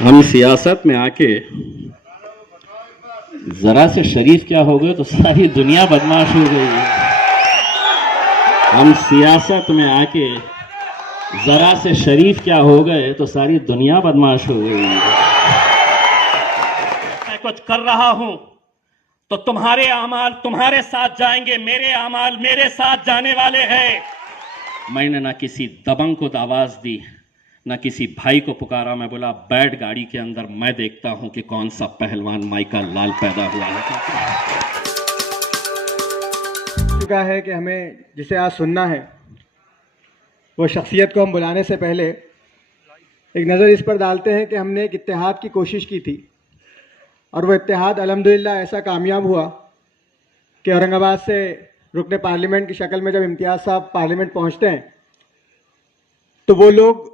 हम सियासत में आके जरा से शरीफ क्या हो गए तो सारी दुनिया बदमाश हो गई है। हम सियासत में आके जरा से शरीफ क्या हो गए तो सारी दुनिया बदमाश हो गई है। मैं कुछ कर रहा हूं तो तुम्हारे अमाल तुम्हारे साथ जाएंगे, मेरे अमाल मेरे साथ जाने वाले हैं। मैंने ना किसी दबंग को आवाज दी, ना किसी भाई को पुकारा। मैं बोला बैठ गाड़ी के अंदर, मैं देखता हूं कि कौन सा पहलवान माइका लाल पैदा हुआ है। चुका है कि हमें जिसे आज सुनना है वो शख्सियत को हम बुलाने से पहले एक नज़र इस पर डालते हैं कि हमने एक इत्तेहाद की कोशिश की थी और वो इत्तेहाद अल्हम्दुलिल्लाह ऐसा कामयाब हुआ कि औरंगाबाद से रुकने पार्लियामेंट की शक्ल में जब इम्तियाज़ साहब पार्लियामेंट पहुंचते हैं तो वो लोग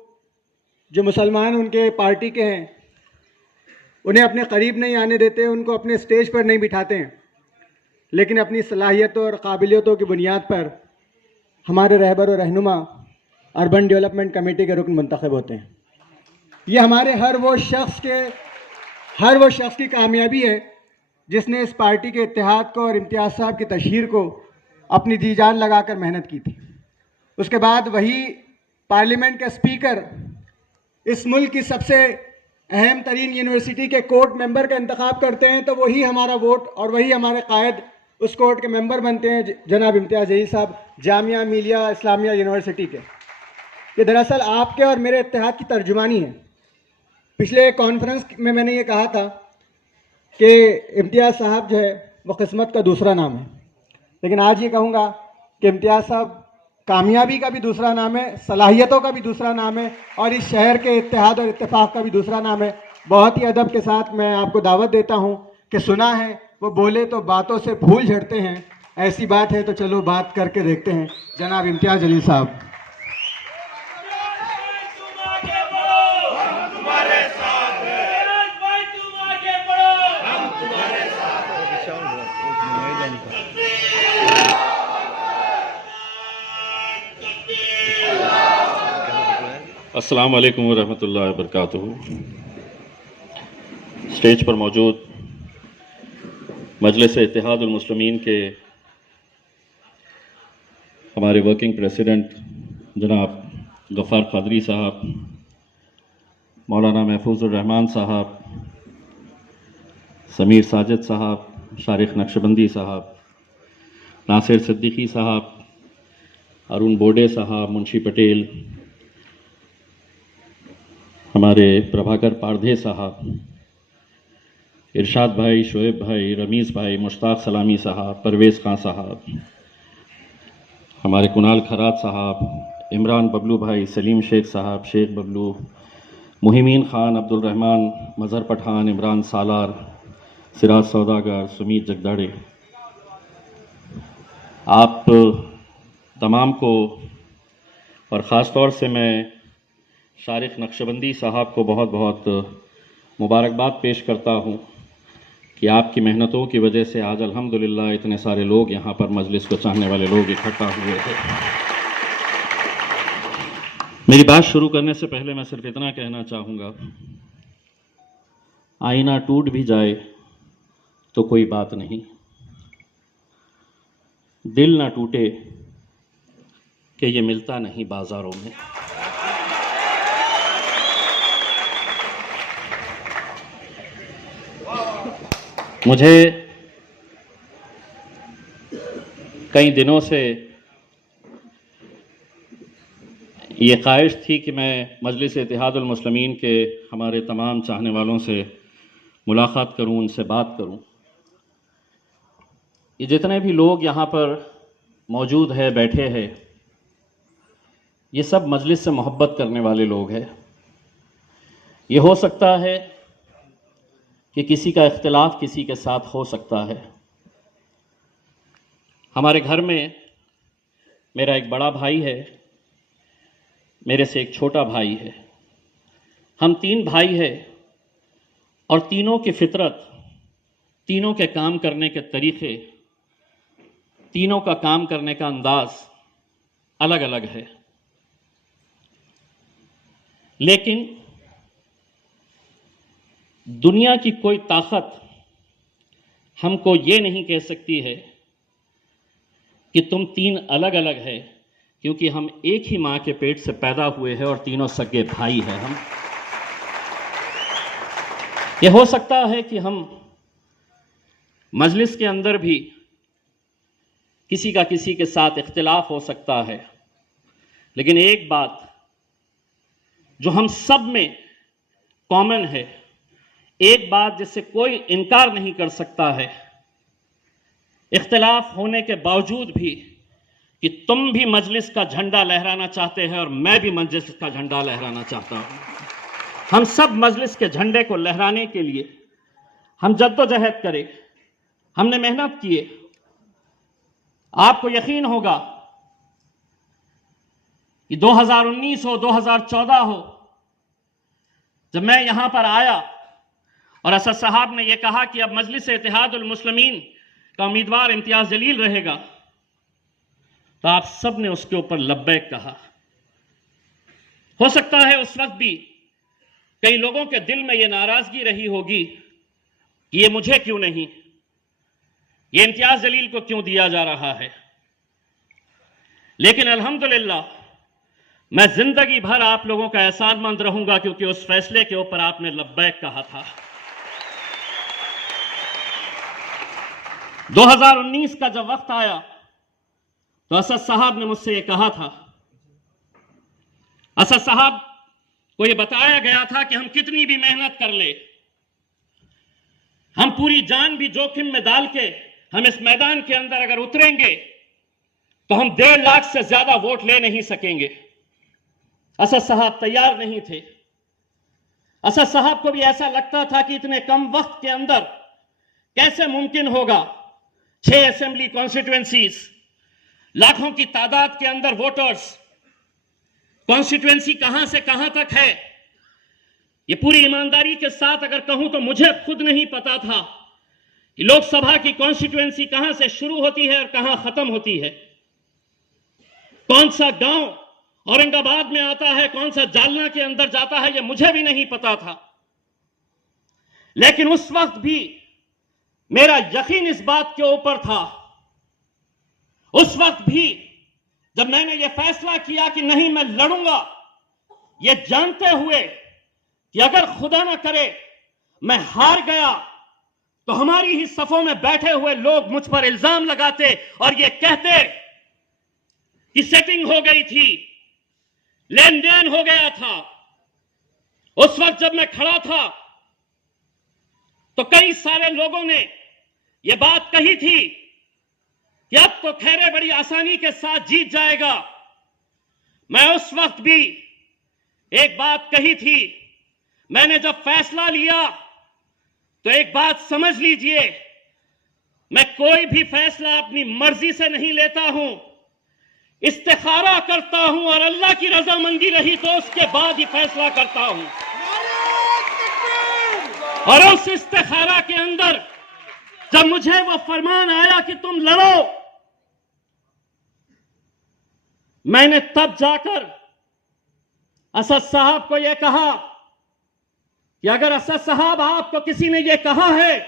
जो मुसलमान उनके पार्टी के हैं उन्हें अपने करीब नहीं आने देते, उनको अपने स्टेज पर नहीं बिठाते हैं, लेकिन अपनी सलाहियतों और काबिलियतों की बुनियाद पर हमारे रहबर और रहनुमा अर्बन डेवलपमेंट कमेटी के रुकन मुंतखब होते हैं। ये हमारे हर वो शख्स की कामयाबी है जिसने इस पार्टी के इत्तेहाद को और इम्तियाज़ साहब की तशहीर को अपनी जी जान लगाकर मेहनत की थी। उसके बाद वही पार्लियामेंट के स्पीकर इस मुल्क की सबसे अहम तरीन यूनिवर्सिटी के कोर्ट मेंबर का इंतखाब करते हैं तो वही हमारा वोट और वही हमारे कायद उस कोर्ट के मेंबर बनते हैं, जनाब इम्तियाज़ जहीर साहब जामिया मिलिया इस्लामिया यूनिवर्सिटी के। ये दरअसल आपके और मेरे इत्तेहाद की तर्जुमानी है। पिछले कॉन्फ्रेंस में मैंने ये कहा था कि इम्तियाज़ साहब जो है वो किस्मत का दूसरा नाम है, लेकिन आज ये कहूँगा कि इम्तियाज़ साहब कामयाबी का भी दूसरा नाम है, सलाहियतों का भी दूसरा नाम है और इस शहर के इत्तेहाद और इत्तेफाक का भी दूसरा नाम है। बहुत ही अदब के साथ मैं आपको दावत देता हूँ कि सुना है वो बोले तो बातों से फूल झड़ते हैं, ऐसी बात है तो चलो बात करके देखते हैं। जनाब इम्तियाज़ जलील साहब। अस्सलाम वालेकुम वरहमतुल्लाहि वबरकातुहू। स्टेज पर मौजूद मजलिस इत्तेहादुल मुस्लिमीन के हमारे वर्किंग प्रेसिडेंट जनाब गफ़ार क़ादरी साहब, मौलाना महफूजुर रहमान साहब, समीर साजिद साहब, शारिक नक्शबंदी साहब, नासिर सिद्दीकी साहब, अरुण बोडे साहब, मुंशी पटेल, हमारे प्रभाकर पारधे साहब, इरशाद भाई, शोएब भाई, रमीज़ भाई, मुश्ताक सलामी साहब, परवेज़ खां साहब, हमारे कुणाल खरात साहब, इमरान बबलू भाई, सलीम शेख साहब, शेख बबलू, मुहिमीन खान, अब्दुल रहमान, मज़हर पठान, इमरान सालार, सिराज सौदागर, सुमीत जगदाड़े, आप तमाम को और ख़ास तौर से मैं शारिक नक्शबंदी साहब को बहुत बहुत मुबारकबाद पेश करता हूँ कि आपकी मेहनतों की वजह से आज अल्हम्दुलिल्लाह इतने सारे लोग यहाँ पर मजलिस को चाहने वाले लोग इकट्ठा हुए थे। मेरी बात शुरू करने से पहले मैं सिर्फ इतना कहना चाहूँगा, आईना टूट भी जाए तो कोई बात नहीं, दिल ना टूटे कि ये मिलता नहीं बाज़ारों में। मुझे कई दिनों से ये ख्वाहिश थी कि मैं मजलिस इत्तेहादुल मुस्लिमीन के हमारे तमाम चाहने वालों से मुलाकात करूं, उनसे बात करूं। ये जितने भी लोग यहाँ पर मौजूद हैं, बैठे हैं, ये सब मजलिस से मोहब्बत करने वाले लोग हैं। ये हो सकता है कि किसी का इख्तिलाफ किसी के साथ हो सकता है। हमारे घर में मेरा एक बड़ा भाई है, मेरे से एक छोटा भाई है। हम 3 भाई हैं और तीनों की फितरत, तीनों के काम करने के तरीक़े, तीनों का काम करने का अंदाज़ अलग अलग है। लेकिन दुनिया की कोई ताकत हमको ये नहीं कह सकती है कि तुम तीन अलग अलग है, क्योंकि हम एक ही मां के पेट से पैदा हुए हैं और तीनों सगे भाई हैं हम। ये हो सकता है कि हम मजलिस के अंदर भी किसी का किसी के साथ इख्तिलाफ हो सकता है, लेकिन एक बात जो हम सब में कॉमन है, एक बात जिससे कोई इनकार नहीं कर सकता है, इख्तिलाफ होने के बावजूद भी, कि तुम भी मजलिस का झंडा लहराना चाहते हैं और मैं भी मजलिस का झंडा लहराना चाहता हूं। हम सब मजलिस के झंडे को लहराने के लिए हम जद्दोजहद करें, हमने मेहनत की है। आपको यकीन होगा कि 2019 हो 2014 हो, जब मैं यहां पर आया और असद साहब ने यह कहा कि अब मजलिस इत्तेहादुल मुस्लिमीन का उम्मीदवार इम्तियाज जलील रहेगा, तो आप सब ने उसके ऊपर लब्बैक कहा। हो सकता है उस वक्त भी कई लोगों के दिल में यह नाराजगी रही होगी कि ये मुझे क्यों नहीं, ये इम्तियाज जलील को क्यों दिया जा रहा है। लेकिन अल्हम्दुलिल्लाह मैं जिंदगी भर आप लोगों का एहसानमंद रहूंगा, क्योंकि उस फैसले के ऊपर आपने लब्बैक कहा था। 2019 का जब वक्त आया तो असद साहब ने मुझसे यह कहा था, असद साहब को यह बताया गया था कि हम कितनी भी मेहनत कर ले, हम पूरी जान भी जोखिम में डाल के हम इस मैदान के अंदर अगर उतरेंगे तो हम 1.5 लाख से ज्यादा वोट ले नहीं सकेंगे। असद साहब तैयार नहीं थे। असद साहब को भी ऐसा लगता था कि इतने कम वक्त के अंदर कैसे मुमकिन होगा 6 असेंबली कॉन्स्टिट्यूएंसीज, लाखों की तादाद के अंदर वोटर्स, कॉन्स्टिट्यूएंसी कहां से कहां तक है। ये पूरी ईमानदारी के साथ अगर कहूं तो मुझे खुद नहीं पता था कि लोकसभा की कॉन्स्टिट्यूएंसी कहां से शुरू होती है और कहां खत्म होती है, कौन सा गांव औरंगाबाद में आता है, कौन सा जालना के अंदर जाता है, यह मुझे भी नहीं पता था। लेकिन उस वक्त भी मेरा यकीन इस बात के ऊपर था, उस वक्त भी जब मैंने यह फैसला किया कि नहीं मैं लड़ूंगा, यह जानते हुए कि अगर खुदा ना करे मैं हार गया तो हमारी ही सफों में बैठे हुए लोग मुझ पर इल्जाम लगाते और यह कहते कि सेटिंग हो गई थी, लेन देन हो गया था। उस वक्त जब मैं खड़ा था तो कई सारे लोगों ने यह बात कही थी कि अब तो खैरे बड़ी आसानी के साथ जीत जाएगा। मैं उस वक्त भी एक बात कही थी, मैंने जब फैसला लिया तो एक बात समझ लीजिए, मैं कोई भी फैसला अपनी मर्जी से नहीं लेता हूं, इस्तिखारा करता हूं और अल्लाह की रजामंदी रही तो उसके बाद ही फैसला करता हूं। और उस इस्तिखारा के अंदर जब मुझे वो फरमान आया कि तुम लड़ो, मैंने तब जाकर असद साहब को यह कहा कि अगर असद साहब आपको किसी ने यह कहा है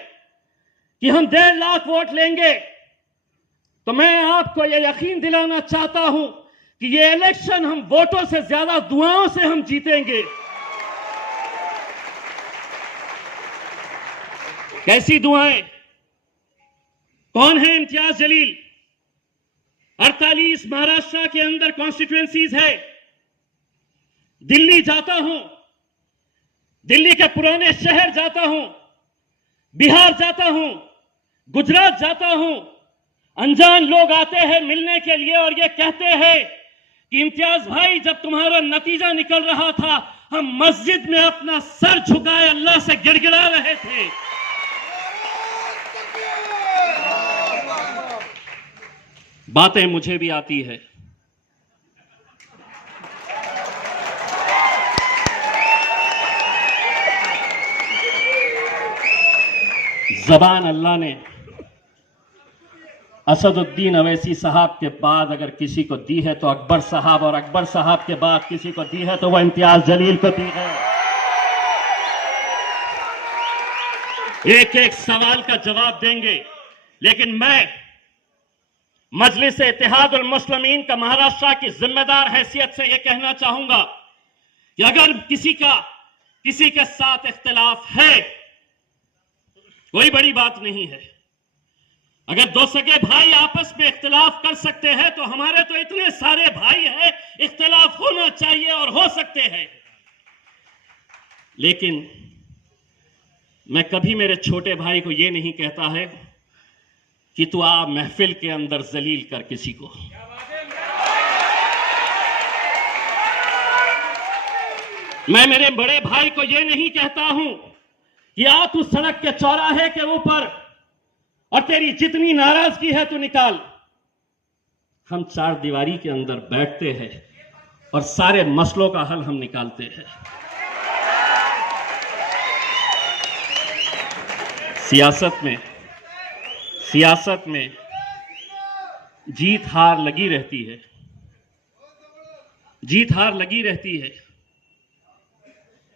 कि हम 1.5 लाख वोट लेंगे, तो मैं आपको यह यकीन दिलाना चाहता हूं कि यह इलेक्शन हम वोटों से ज्यादा दुआओं से हम जीतेंगे। कैसी दुआएं? कौन है इम्तियाज जलील? 48 महाराष्ट्र के अंदर कॉन्स्टिट्यूएंसीज है। दिल्ली जाता हूं, दिल्ली के पुराने शहर जाता हूं, बिहार जाता हूं, गुजरात जाता हूं, अनजान लोग आते हैं मिलने के लिए और ये कहते हैं कि इम्तियाज भाई जब तुम्हारा नतीजा निकल रहा था हम मस्जिद में अपना सर झुकाए अल्लाह से गिड़गिड़ा रहे थे। बातें मुझे भी आती है, ज़बान अल्लाह ने असदुद्दीन अवैसी साहब के बाद अगर किसी को दी है तो अकबर साहब, और अकबर साहब के बाद किसी को दी है तो वह इम्तियाज जलील को दी है। एक एक सवाल का जवाब देंगे, लेकिन मैं मजलिस इत्तेहादुल मुस्लिमीन का महाराष्ट्र की जिम्मेदार हैसियत से यह कहना चाहूंगा कि अगर किसी के साथ इख्तिलाफ है, कोई बड़ी बात नहीं है। अगर दो सगे भाई आपस में इख्तिलाफ कर सकते हैं तो हमारे तो इतने सारे भाई हैं, इख्तिलाफ होना चाहिए और हो सकते हैं। लेकिन मैं कभी मेरे छोटे भाई को यह नहीं कहता है कि तू आ महफिल के अंदर जलील कर किसी को। मैं मेरे बड़े भाई को यह नहीं कहता हूं कि आ तू सड़क के चौराहे के ऊपर और तेरी जितनी नाराजगी है तू निकाल। हम चार दीवारी के अंदर बैठते हैं और सारे मसलों का हल हम निकालते हैं। सियासत में जीत हार लगी रहती है, जीत हार लगी रहती है।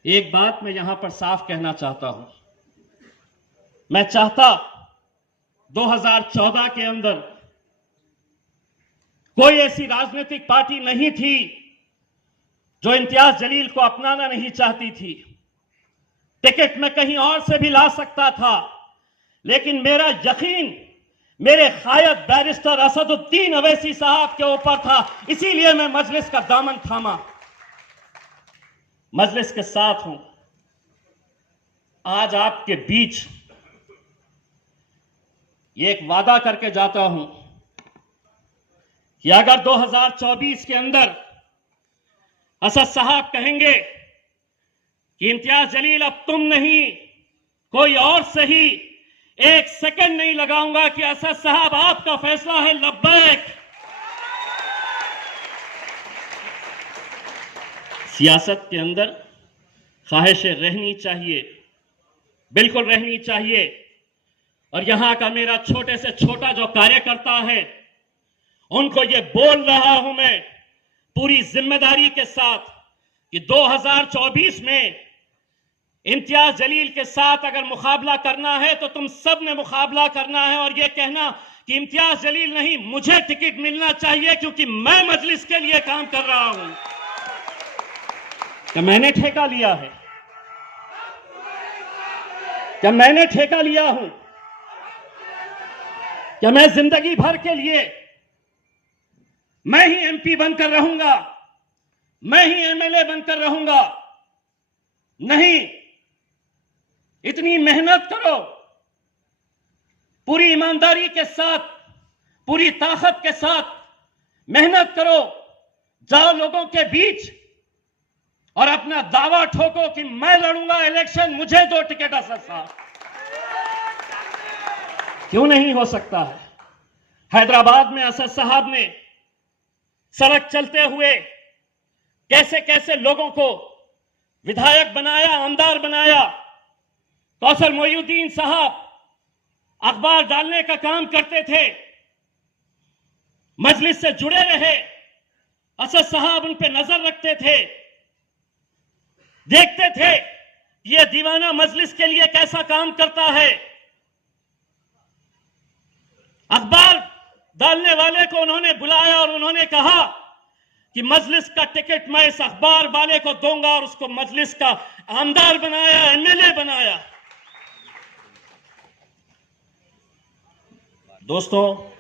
एक बात मैं यहां पर साफ कहना चाहता हूं, मैं चाहता 2014 के अंदर कोई ऐसी राजनीतिक पार्टी नहीं थी जो इम्तियाज जलील को अपनाना नहीं चाहती थी। टिकट मैं कहीं और से भी ला सकता था, लेकिन मेरा यकीन मेरे खायद बैरिस्टर असदुद्दीन अवैसी साहब के ऊपर था, इसीलिए मैं मजलिस का दामन थामा, मजलिस के साथ हूं। आज आपके बीच ये एक वादा करके जाता हूं कि अगर 2024 के अंदर असद साहब कहेंगे कि इम्तियाज जलील अब तुम नहीं कोई और सही, एक सेकंड नहीं लगाऊंगा कि असद साहब आपका फैसला है, लब्बैक। सियासत के अंदर ख्वाहिशें रहनी चाहिए, बिल्कुल रहनी चाहिए। और यहां का मेरा छोटे से छोटा जो कार्यकर्ता है, उनको ये बोल रहा हूं मैं पूरी जिम्मेदारी के साथ कि 2024 में इम्तियाज जलील के साथ अगर मुकाबला करना है तो तुम सब ने मुकाबला करना है और यह कहना कि इम्तियाज जलील नहीं, मुझे टिकट मिलना चाहिए क्योंकि मैं मजलिस के लिए काम कर रहा हूं। क्या मैंने ठेका लिया है? क्या मैंने ठेका लिया हूं? क्या मैं जिंदगी भर के लिए मैं ही एमपी बनकर रहूंगा, मैं ही एमएलए बनकर रहूंगा? नहीं, इतनी मेहनत करो, पूरी ईमानदारी के साथ, पूरी ताकत के साथ मेहनत करो, जाओ लोगों के बीच और अपना दावा ठोको कि मैं लड़ूंगा इलेक्शन, मुझे दो टिकट असद साहब। क्यों नहीं हो सकता है? हैदराबाद में असद साहब ने सड़क चलते हुए कैसे कैसे लोगों को विधायक बनाया, आमदार बनाया। कौशल मोइनुद्दीन साहब अखबार डालने का काम करते थे, मजलिस से जुड़े रहे, असद साहब उन पे नजर रखते थे, देखते थे ये दीवाना मजलिस के लिए कैसा काम करता है। अखबार डालने वाले को उन्होंने बुलाया और उन्होंने कहा कि मजलिस का टिकट मैं इस अखबार वाले को दूंगा और उसको मजलिस का आमदार बनाया, एमएलए बनाया। दोस्तों,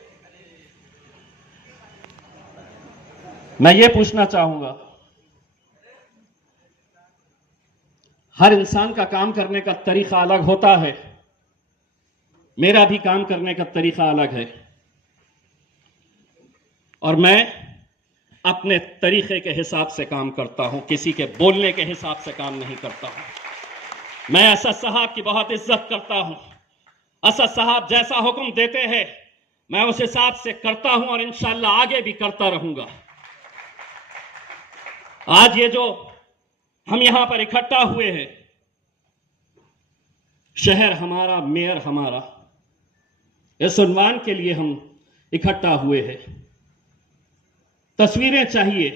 मैं ये पूछना चाहूंगा, हर इंसान का काम करने का तरीका अलग होता है, मेरा भी काम करने का तरीका अलग है और मैं अपने तरीके के हिसाब से काम करता हूं, किसी के बोलने के हिसाब से काम नहीं करता हूं। मैं असद साहब की बहुत इज्जत करता हूं, असद साहब जैसा हुक्म देते हैं मैं उस हिसाब से करता हूं और इंशाअल्लाह आगे भी करता रहूंगा। आज ये जो हम यहां पर इकट्ठा हुए हैं, शहर हमारा, मेयर हमारा, इस उन्वान के लिए हम इकट्ठा हुए हैं। तस्वीरें चाहिए,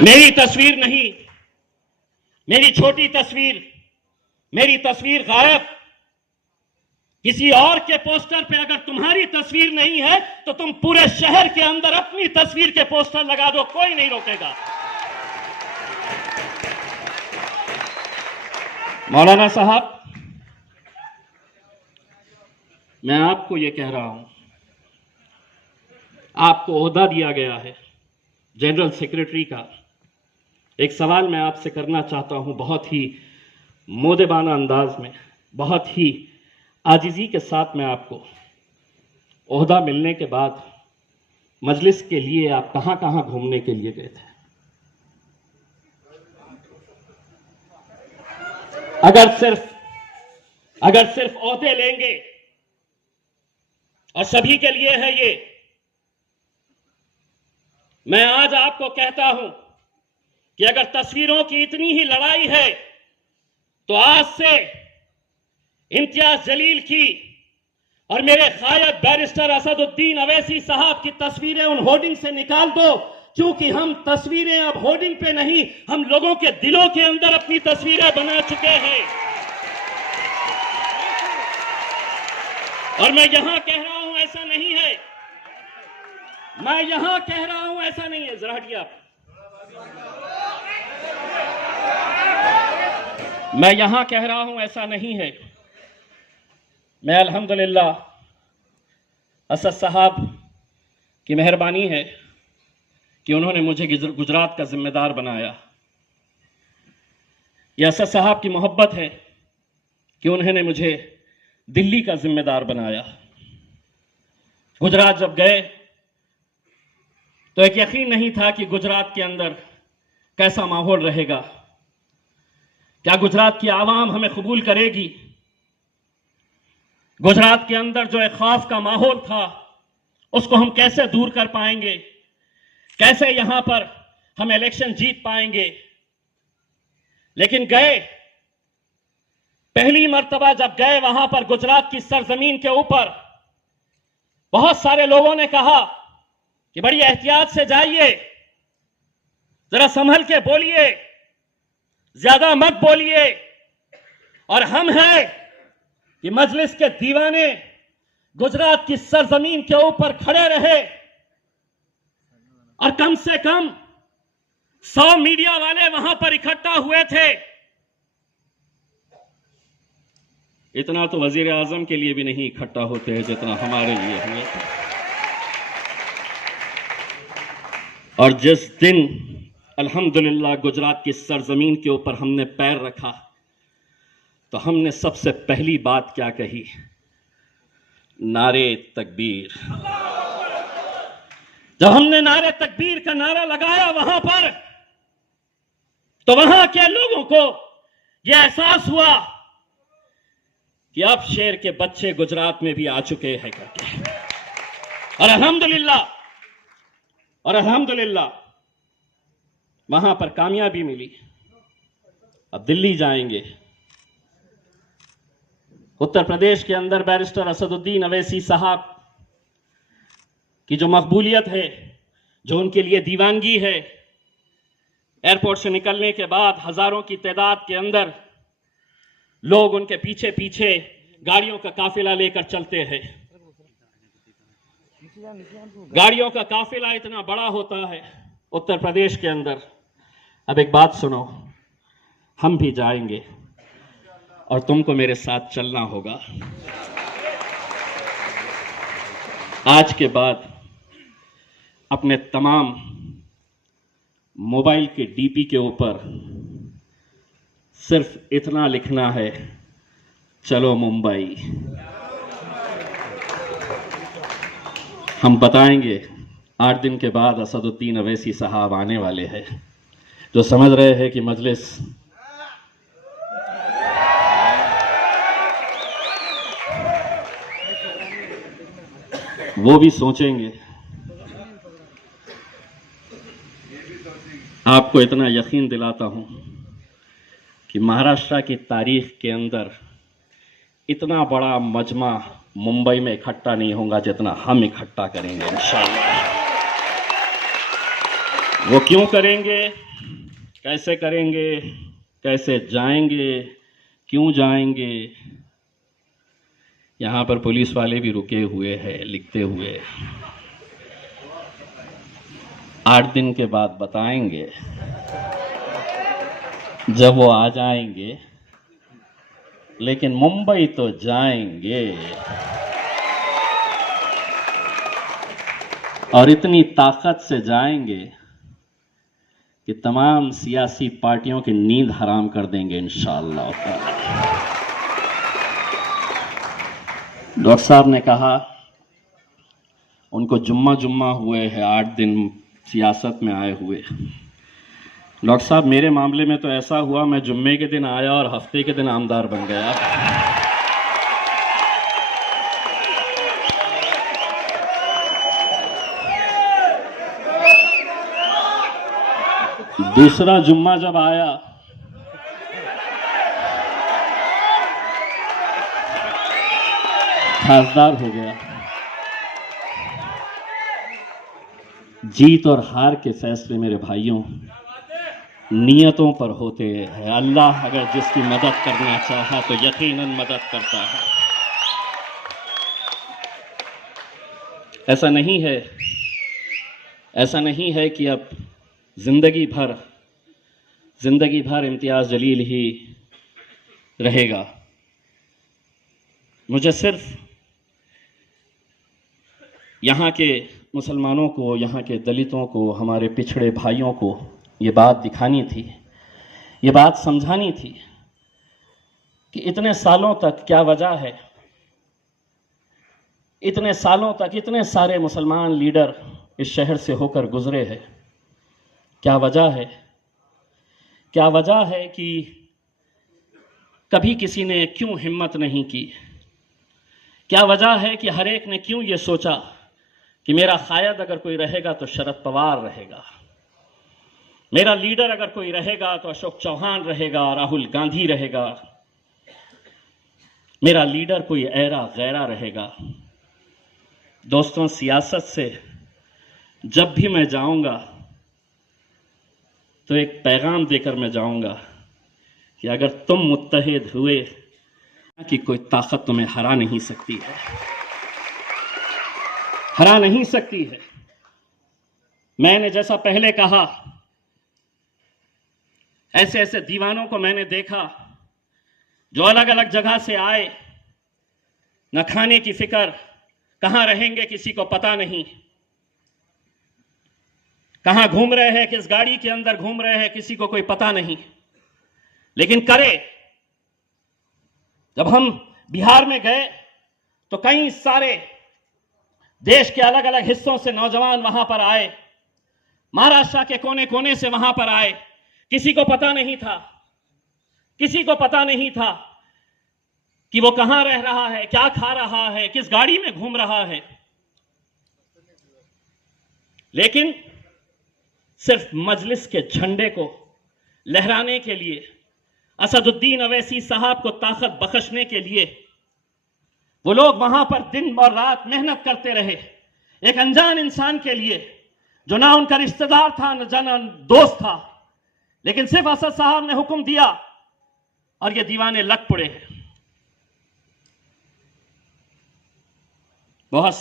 मेरी तस्वीर नहीं, मेरी छोटी तस्वीर, मेरी तस्वीर गायब। किसी और के पोस्टर पे अगर तुम्हारी तस्वीर नहीं है तो तुम पूरे शहर के अंदर अपनी तस्वीर के पोस्टर लगा दो, कोई नहीं रोकेगा। मौलाना साहब, मैं आपको यह कह रहा हूं, आपको ओहदा दिया गया है जनरल सेक्रेटरी का। एक सवाल मैं आपसे करना चाहता हूं, बहुत ही मोदेबाना अंदाज में, बहुत ही आजिजी के साथ। मैं आपको ओहदा मिलने के बाद मजलिस के लिए आप कहां कहां घूमने के लिए गए थे? अगर सिर्फ ओहदे लेंगे, और सभी के लिए है ये, मैं आज आपको कहता हूं कि अगर तस्वीरों की इतनी ही लड़ाई है तो आज से इम्तियाज जलील की और मेरे गायब बैरिस्टर असदुद्दीन अवैसी साहब की तस्वीरें उन होर्डिंग से निकाल दो, क्योंकि हम तस्वीरें अब होर्डिंग पे नहीं, हम लोगों के दिलों के अंदर अपनी तस्वीरें बना चुके हैं। और मैं यहां कह रहा हूं ऐसा नहीं है, मैं यहां कह रहा हूं ऐसा नहीं है। जरा हटिए आप। मैं यहां कह रहा हूं ऐसा नहीं है। मैं अल्हम्दुलिल्लाह असद साहब की मेहरबानी है कि उन्होंने मुझे गुजरात का जिम्मेदार बनाया। यह असद साहब की मोहब्बत है कि उन्होंने मुझे दिल्ली का जिम्मेदार बनाया। गुजरात जब गए तो एक यकीन नहीं था कि गुजरात के अंदर कैसा माहौल रहेगा, क्या गुजरात की आवाम हमें कबूल करेगी। गुजरात के अंदर जो एक खौफ का माहौल था उसको हम कैसे दूर कर पाएंगे, कैसे यहां पर हम इलेक्शन जीत पाएंगे। लेकिन गए, पहली मर्तबा जब गए वहां पर गुजरात की सरजमीन के ऊपर, बहुत सारे लोगों ने कहा कि बड़ी एहतियात से जाइए, जरा संभल के बोलिए, ज्यादा मत बोलिए। और हम हैं कि मजलिस के दीवाने गुजरात की सरजमीन के ऊपर खड़े रहे और कम से कम 100 मीडिया वाले वहां पर इकट्ठा हुए थे। इतना तो वजीर आजम के लिए भी नहीं इकट्ठा होते हैं जितना हमारे लिए हुए थे। और जिस दिन अल्हम्दुलिल्लाह गुजरात की सरजमीन के ऊपर हमने पैर रखा तो हमने सबसे पहली बात क्या कही? नारे तकबीर। जब हमने नारे तकबीर का नारा लगाया वहां पर, तो वहां के लोगों को यह एहसास हुआ कि अब शेर के बच्चे गुजरात में भी आ चुके हैं करके। और अल्हम्दुलिल्लाह वहां पर कामयाबी मिली। अब दिल्ली जाएंगे। उत्तर प्रदेश के अंदर बैरिस्टर असदुद्दीन अवैसी साहब की जो मकबूलियत है, जो उनके लिए दीवानगी है, एयरपोर्ट से निकलने के बाद हजारों की तादाद के अंदर लोग उनके पीछे पीछे गाड़ियों का काफिला लेकर चलते हैं। गाड़ियों का काफिला इतना बड़ा होता है उत्तर प्रदेश के अंदर। अब एक बात सुनो, हम भी जाएंगे और तुमको मेरे साथ चलना होगा। आज के बाद अपने तमाम मोबाइल के डीपी के ऊपर सिर्फ इतना लिखना है, चलो मुंबई। हम बताएंगे 8 दिन के बाद असदुद्दीन अवैसी साहब आने वाले हैं, जो समझ रहे हैं कि मजलिस वो भी सोचेंगे। आपको इतना यकीन दिलाता हूं कि महाराष्ट्र की तारीख के अंदर इतना बड़ा मजमा मुंबई में इकट्ठा नहीं होगा जितना हम इकट्ठा करेंगे इंशाअल्लाह। वो क्यों करेंगे? कैसे करेंगे, कैसे जाएंगे, क्यों जाएंगे। यहाँ पर पुलिस वाले भी रुके हुए हैं लिखते हुए। 8 दिन के बाद बताएंगे, जब वो आ जाएंगे, लेकिन मुंबई तो जाएंगे। और इतनी ताकत से जाएंगे कि तमाम सियासी पार्टियों की नींद हराम कर देंगे इंशाअल्लाह। डॉक्टर साहब ने कहा उनको जुम्मा हुए हैं 8 दिन सियासत में आए हुए। डॉक्टर साहब मेरे मामले में तो ऐसा हुआ, मैं जुम्मे के दिन आया और हफ्ते के दिन आमदार बन गया। दूसरा जुम्मा जब आया खासदार हो गया। जीत और हार के फैसले मेरे भाइयों नियतों पर होते हैं। अल्लाह अगर जिसकी मदद करना चाहा तो यकीनन मदद करता है। ऐसा नहीं है कि अब जिंदगी भर इम्तियाज़ जलील ही रहेगा। मुझे सिर्फ यहाँ के मुसलमानों को, यहाँ के दलितों को, हमारे पिछड़े भाइयों को ये बात दिखानी थी, ये बात समझानी थी कि इतने सालों तक क्या वजह है, इतने सालों तक इतने सारे मुसलमान लीडर इस शहर से होकर गुजरे हैं। क्या वजह है कि कभी किसी ने क्यों हिम्मत नहीं की? क्या वजह है कि हर एक ने क्यों ये सोचा कि मेरा कायद अगर कोई रहेगा तो शरद पवार रहेगा, मेरा लीडर अगर कोई रहेगा तो अशोक चौहान रहेगा, राहुल गांधी रहेगा, मेरा लीडर कोई ऐरा गैरा रहेगा। दोस्तों, सियासत से जब भी मैं जाऊंगा तो एक पैगाम देकर मैं जाऊंगा कि अगर तुम मुत्तहिद हुए कि कोई ताकत तुम्हें हरा नहीं सकती है, हरा नहीं सकती है। मैंने जैसा पहले कहा, ऐसे ऐसे दीवानों को मैंने देखा जो अलग अलग जगह से आए, न खाने की फिक्र, कहां रहेंगे किसी को पता नहीं, कहां घूम रहे हैं, किस गाड़ी के अंदर घूम रहे हैं किसी को कोई पता नहीं। लेकिन जब हम बिहार में गए तो कई सारे देश के अलग अलग हिस्सों से नौजवान वहां पर आए, महाराष्ट्र के कोने कोने से वहां पर आए। किसी को पता नहीं था कि वो कहां रह रहा है, क्या खा रहा है, किस गाड़ी में घूम रहा है। लेकिन सिर्फ मजलिस के झंडे को लहराने के लिए, असदुद्दीन अवैसी साहब को ताकत बख्शने के लिए वो लोग वहां पर दिन और रात मेहनत करते रहे। एक अनजान इंसान के लिए जो ना उनका रिश्तेदार था, न जाना दोस्त था, लेकिन सिर्फ असद साहब ने हुक्म दिया और ये दीवाने लग पड़े हैं। बहुत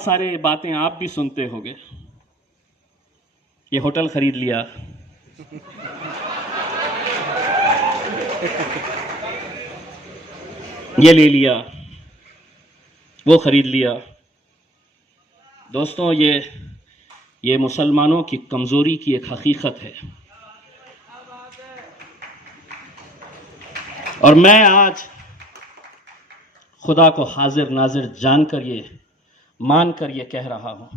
सारी बातें आप भी सुनते होंगे। ये होटल खरीद लिया, ये ले लिया, वो खरीद लिया। दोस्तों, ये मुसलमानों की कमजोरी की एक हकीकत है। और मैं आज खुदा को हाजिर नाजिर मानकर ये कह रहा हूं,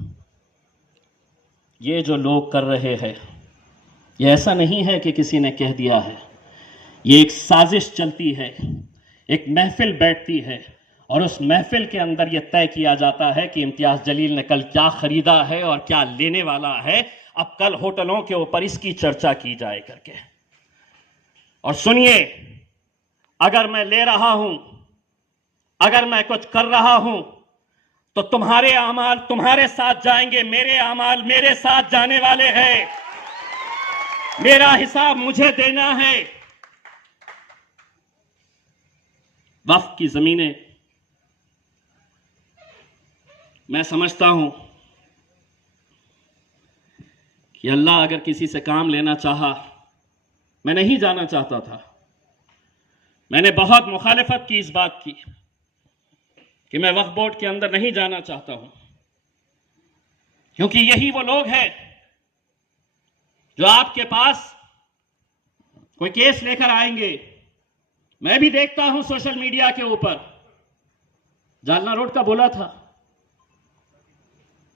ये जो लोग कर रहे हैं, ये ऐसा नहीं है कि किसी ने कह दिया है। ये एक साजिश चलती है, एक महफिल बैठती है और उस महफिल के अंदर ये तय किया जाता है कि इम्तियाज़ जलील ने कल क्या खरीदा है और क्या लेने वाला है। अब कल होटलों के ऊपर इसकी चर्चा की जाए करके। और सुनिए, अगर मैं ले रहा हूं, अगर मैं कुछ कर रहा हूं, तो तुम्हारे अमाल तुम्हारे साथ जाएंगे, मेरे अमाल मेरे साथ जाने वाले हैं। मेरा हिसाब मुझे देना है। वक्फ की जमीनें मैं समझता हूं कि अल्लाह अगर किसी से काम लेना चाहा, मैं नहीं जाना चाहता था, मैंने बहुत मुखालिफत की इस बात की कि मैं वक्फ बोर्ड के अंदर नहीं जाना चाहता हूं, क्योंकि यही वो लोग हैं जो आपके पास कोई केस लेकर आएंगे। मैं भी देखता हूं सोशल मीडिया के ऊपर, जालना रोड का बोला था,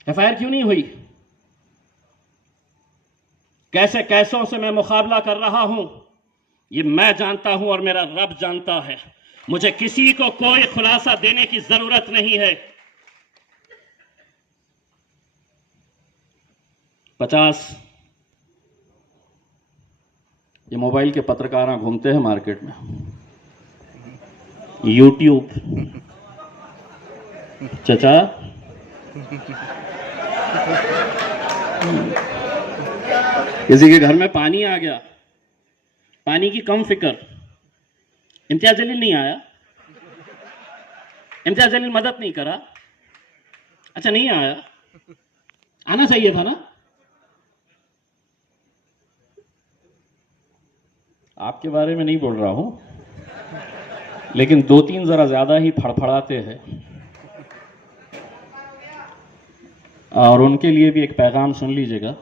एफआईआर क्यों नहीं हुई? कैसे कैसों से मैं मुकाबला कर रहा हूं, ये मैं जानता हूं और मेरा रब जानता है। मुझे किसी को कोई खुलासा देने की जरूरत नहीं है। 50 ये मोबाइल के पत्रकार घूमते हैं मार्केट में, यूट्यूब चचा किसी के घर में पानी आ गया, पानी की कम फिक्र, इम्तियाज जलील नहीं आया, इम्तियाज जलील मदद नहीं करा, अच्छा नहीं आया, आना चाहिए था ना। आपके बारे में नहीं बोल रहा हूं, लेकिन 2-3 जरा ज्यादा ही फड़फड़ाते हैं, और उनके लिए भी एक पैगाम सुन लीजिएगा।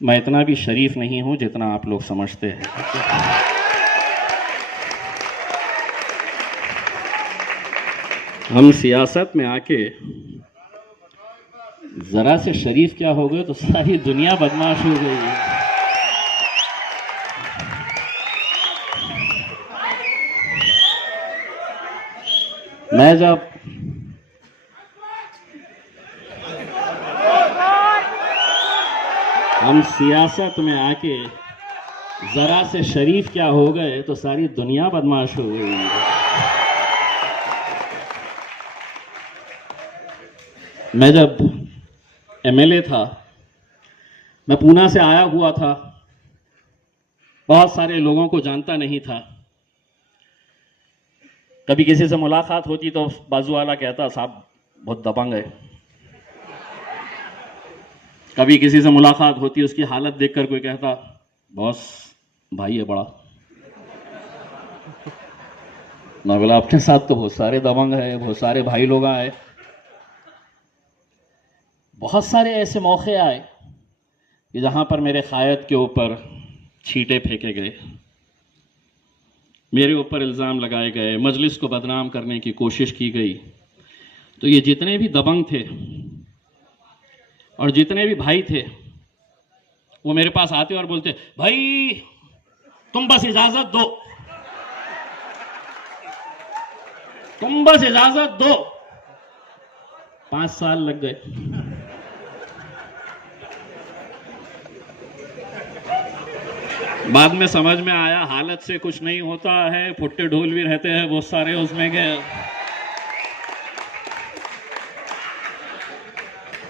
मैं इतना भी शरीफ नहीं हूं जितना आप लोग समझते हैं। हम सियासत में आके जरा से शरीफ क्या हो गए तो सारी दुनिया बदमाश हो गई है। मैं जब हम सियासत में आके जरा से शरीफ क्या हो गए तो सारी दुनिया बदमाश हो गई है। मैं जब एमएलए था, मैं पूना से आया हुआ था, बहुत सारे लोगों को जानता नहीं था। कभी किसी से मुलाकात होती तो बाजू वाला कहता साहब बहुत दबंग है। कभी किसी से मुलाकात होती, उसकी हालत देखकर कोई कहता बॉस भाई है बड़ा। मैं बोला अपने साथ तो बहुत सारे दबंग है, बहुत सारे भाई लोग आए। बहुत सारे ऐसे मौके आए कि जहां पर मेरे कायद के ऊपर छींटे फेंके गए, मेरे ऊपर इल्ज़ाम लगाए गए, मजलिस को बदनाम करने की कोशिश की गई। तो ये जितने भी दबंग थे और जितने भी भाई थे, वो मेरे पास आते और बोलते भाई तुम बस इजाजत दो, तुम बस इजाजत दो। 5 साल लग गए। बाद में समझ में आया हालत से कुछ नहीं होता है, फुट्टे ढोल भी रहते हैं बहुत सारे उसमें गए।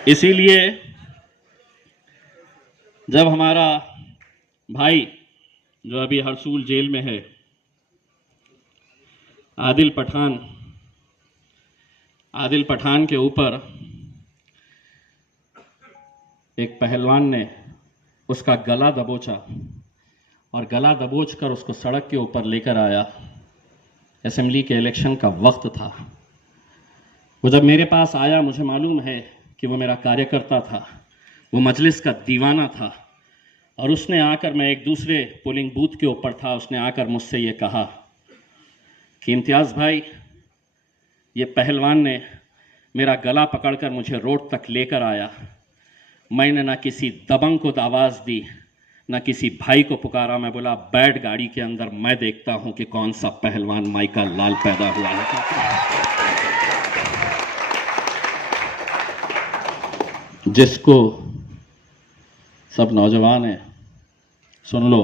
इसीलिए जब हमारा भाई जो अभी हरसूल जेल में है, आदिल पठान के ऊपर एक पहलवान ने उसका गला दबोचा और गला दबोच कर उसको सड़क के ऊपर लेकर आया। असेंबली के इलेक्शन का वक्त था। वो जब मेरे पास आया, मुझे मालूम है कि वो मेरा कार्यकर्ता था, वो मजलिस का दीवाना था, और उसने आकर, मैं एक दूसरे पोलिंग बूथ के ऊपर था, उसने आकर मुझसे ये कहा कि इम्तियाज़ भाई, ये पहलवान ने मेरा गला पकड़कर मुझे रोड तक लेकर आया। मैंने ना किसी दबंग को आवाज़ दी, ना किसी भाई को पुकारा। मैं बोला बैठ गाड़ी के अंदर, मैं देखता हूं कि कौन सा पहलवान माई का लाल पैदा हुआ है, जिसको सब नौजवान है सुन लो,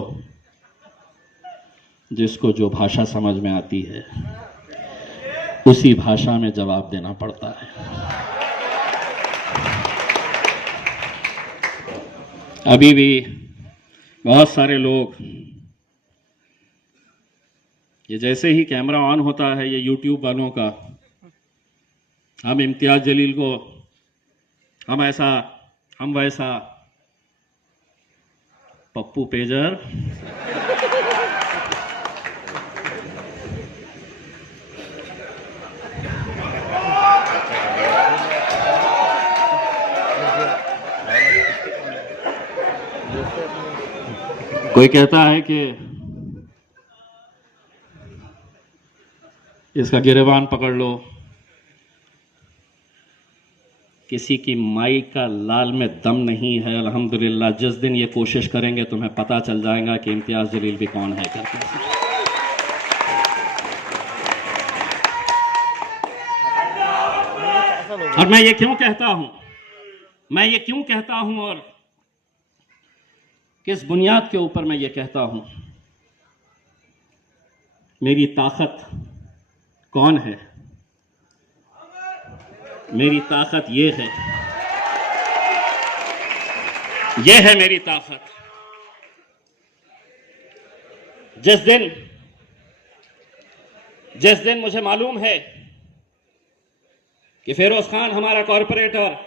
जिसको जो भाषा समझ में आती है उसी भाषा में जवाब देना पड़ता है। अभी भी बहुत सारे लोग, ये जैसे ही कैमरा ऑन होता है ये यूट्यूब वालों का, हम इम्तियाज जलील को हम ऐसा हम वैसा, पप्पू पेजर, कोई कहता है कि इसका गिरेबान पकड़ लो, किसी की माई का लाल में दम नहीं है। अल्हम्दुलिल्लाह जिस दिन ये कोशिश करेंगे तुम्हें पता चल जाएगा कि इम्तियाज जलील भी कौन है करके। और मैं ये क्यों कहता हूं और किस बुनियाद के ऊपर मैं ये कहता हूं? मेरी ताकत कौन है? मेरी ताकत ये है मेरी ताकत। जिस दिन मुझे मालूम है कि फिरोज खान हमारा कॉरपोरेटर,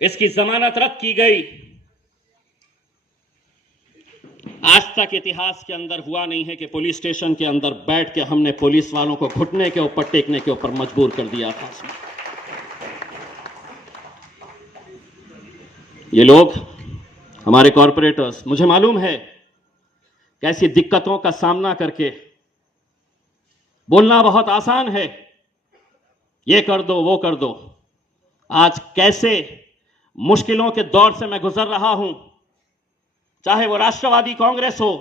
इसकी जमानत रद्द की गई, आज तक इतिहास के अंदर हुआ नहीं है कि पुलिस स्टेशन के अंदर बैठ के हमने पुलिस वालों को घुटने के ऊपर टेकने के ऊपर मजबूर कर दिया था। ये लोग हमारे कॉरपोरेटर्स, मुझे मालूम है कैसी दिक्कतों का सामना करके, बोलना बहुत आसान है, ये कर दो वो कर दो, आज कैसे मुश्किलों के दौर से मैं गुजर रहा हूं, चाहे वो राष्ट्रवादी कांग्रेस हो,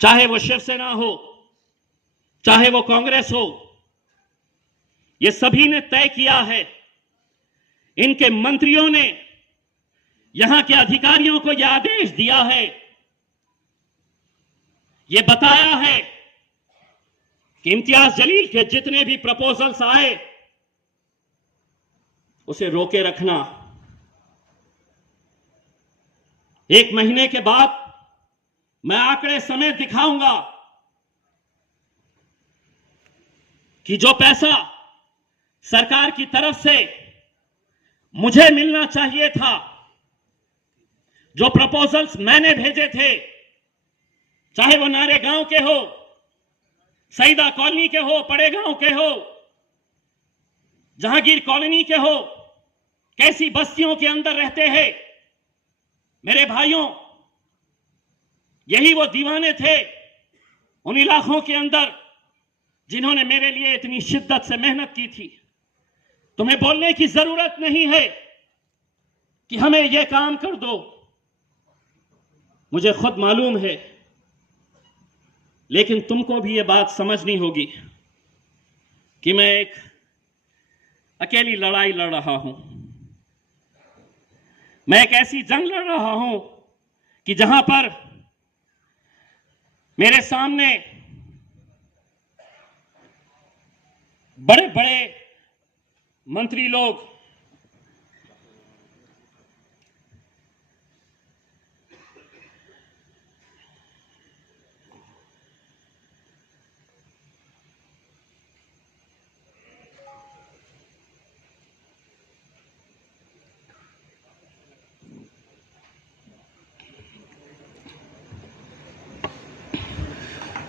चाहे वो शिवसेना हो, चाहे वो कांग्रेस हो, ये सभी ने तय किया है, इनके मंत्रियों ने यहां के अधिकारियों को यह आदेश दिया है, यह बताया है कि इम्तियाज जलील के जितने भी प्रपोजल्स आए उसे रोके रखना। 1 महीने के बाद मैं आंकड़े समेत दिखाऊंगा कि जो पैसा सरकार की तरफ से मुझे मिलना चाहिए था, जो प्रपोजल्स मैंने भेजे थे, चाहे वो नारे गांव के हो, सईदा कॉलोनी के हो, पड़े गांव के हो, जहांगीर कॉलोनी के हो, कैसी बस्तियों के अंदर रहते हैं मेरे भाइयों, यही वो दीवाने थे उन इलाकों के अंदर जिन्होंने मेरे लिए इतनी शिद्दत से मेहनत की थी। तुम्हें बोलने की जरूरत नहीं है कि हमें यह काम कर दो, मुझे खुद मालूम है, लेकिन तुमको भी यह बात समझनी होगी कि मैं एक अकेली लड़ाई लड़ रहा हूं, मैं एक ऐसी जंग लड़ रहा हूं कि जहां पर मेरे सामने बड़े बड़े मंत्री लोग,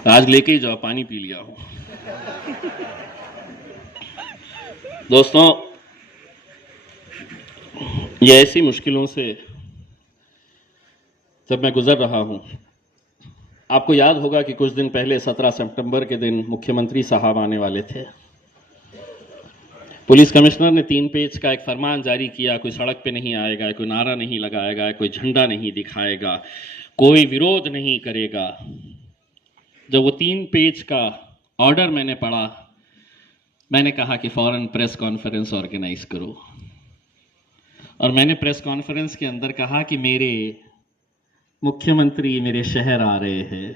आज लेके ही जाओ, पानी पी लिया हूं। दोस्तों, ये ऐसी मुश्किलों से जब मैं गुजर रहा हूं, आपको याद होगा कि कुछ दिन पहले 17 सितंबर के दिन मुख्यमंत्री साहब आने वाले थे। पुलिस कमिश्नर ने 3 पेज का एक फरमान जारी किया, कोई सड़क पे नहीं आएगा, कोई नारा नहीं लगाएगा, कोई झंडा नहीं दिखाएगा, कोई विरोध नहीं करेगा। जब वो 3 पेज का ऑर्डर मैंने पढ़ा, मैंने कहा कि फौरन प्रेस कॉन्फ्रेंस ऑर्गेनाइज करो, और मैंने प्रेस कॉन्फ्रेंस के अंदर कहा कि मेरे मुख्यमंत्री मेरे शहर आ रहे हैं,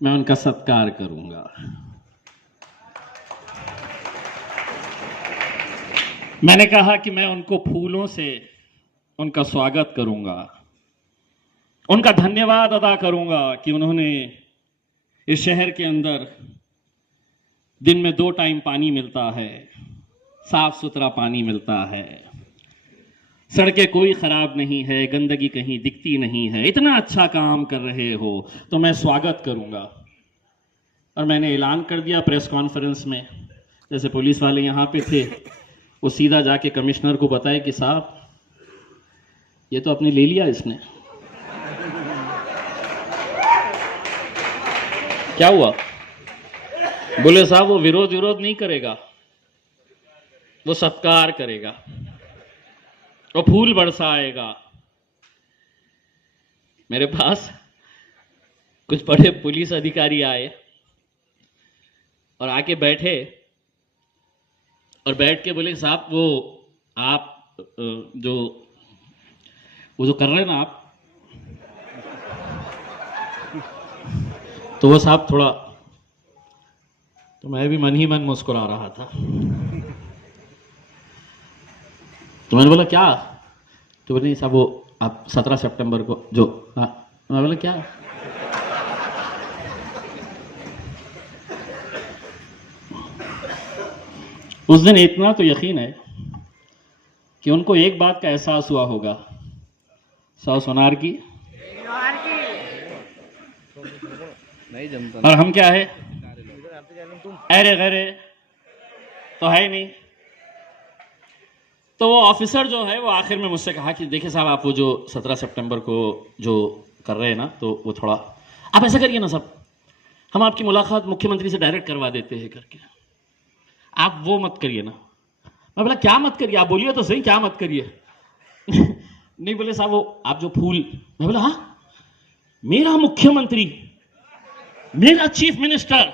मैं उनका सत्कार करूंगा। मैंने कहा कि मैं उनको फूलों से उनका स्वागत करूंगा, उनका धन्यवाद अदा करूंगा कि उन्होंने इस शहर के अंदर दिन में 2 टाइम पानी मिलता है, साफ सुथरा पानी मिलता है, सड़कें कोई खराब नहीं है, गंदगी कहीं दिखती नहीं है। इतना अच्छा काम कर रहे हो तो मैं स्वागत करूंगा। और मैंने ऐलान कर दिया प्रेस कॉन्फ्रेंस में, जैसे पुलिस वाले यहाँ पे थे, वो सीधा जाके कमिश्नर को बताए कि साहब ये तो आपने ले लिया इसने। क्या हुआ? बोले साहब वो विरोध नहीं करेगा, वो सत्कार करेगा, वो फूल बरसाएगा। मेरे पास कुछ बड़े पुलिस अधिकारी आए और आके बैठे और बैठ के बोले साहब वो आप जो कर रहे हैं ना आप, तो वो साहब थोड़ा, तो मैं भी मन ही मन मुस्कुरा रहा था। तो मैंने बोला क्या? तो बोले साहब वो आप 17 सितंबर को जो, हाँ। मैं बोला क्या? उस दिन इतना तो यकीन है कि उनको एक बात का एहसास हुआ होगा, 100 सोनार की और हम क्या है, अरे गरे तो है नहीं। तो वो ऑफिसर जो है वो आखिर में मुझसे कहा कि देखिए साहब आप वो जो 17 सितंबर को जो कर रहे हैं ना, तो वो थोड़ा आप ऐसा करिए ना साहब, हम आपकी मुलाकात मुख्यमंत्री से डायरेक्ट करवा देते हैं करके, आप वो मत करिए ना। मैं बोला क्या मत करिए? आप बोलिए तो सही, क्या मत करिए? नहीं, बोले साहब वो आप जो फूल। मैं बोला हाँ, मेरा मुख्यमंत्री, मेरा चीफ मिनिस्टर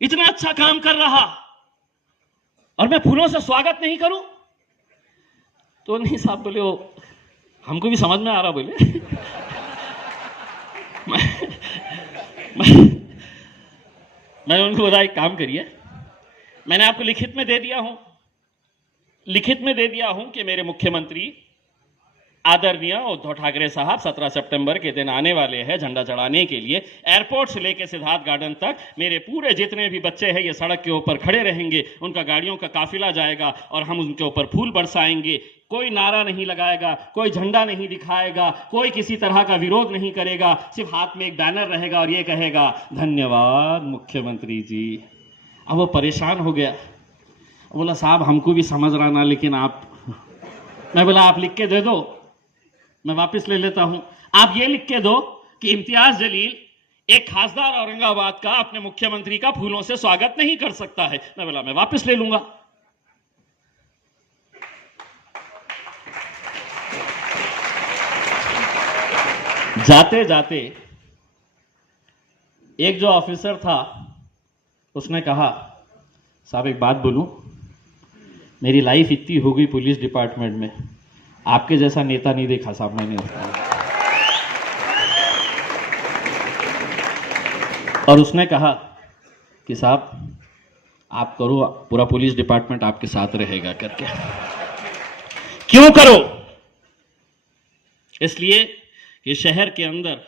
इतना अच्छा काम कर रहा और मैं फूलों से स्वागत नहीं करूं? तो नहीं साहब, बोले वो हमको भी समझ में आ रहा। बोले मैं उनको बोला एक काम करिए, मैंने आपको लिखित में दे दिया हूं कि मेरे मुख्यमंत्री आदरणीय उद्धव ठाकरे साहब 17 सितंबर के दिन आने वाले हैं झंडा चढ़ाने के लिए। एयरपोर्ट से लेकर सिद्धार्थ गार्डन तक मेरे पूरे जितने भी बच्चे हैं ये सड़क के ऊपर खड़े रहेंगे, उनका गाड़ियों का काफिला जाएगा और हम उनके ऊपर फूल बरसाएंगे। कोई नारा नहीं लगाएगा, कोई झंडा नहीं दिखाएगा, कोई किसी तरह का विरोध नहीं करेगा, सिर्फ हाथ में एक बैनर रहेगा और ये कहेगा धन्यवाद मुख्यमंत्री जी। अब वो परेशान हो गया, बोला साहब हमको भी समझ रहा ना, लेकिन आप। मैं बोला आप लिख के दे दो, मैं वापस ले लेता हूं। आप ये लिख के दो कि इम्तियाज जलील एक खासदार औरंगाबाद का अपने मुख्यमंत्री का फूलों से स्वागत नहीं कर सकता है। मैं बोला मैं वापस ले लूंगा। जाते जाते एक जो ऑफिसर था उसने कहा साहब एक बात बोलूं, मेरी लाइफ इतनी हो गई पुलिस डिपार्टमेंट में, आपके जैसा नेता नहीं देखा साहब मैंने। और उसने कहा कि साहब आप करो, पूरा पुलिस डिपार्टमेंट आपके साथ रहेगा करके। क्यों करो? इसलिए कि शहर के अंदर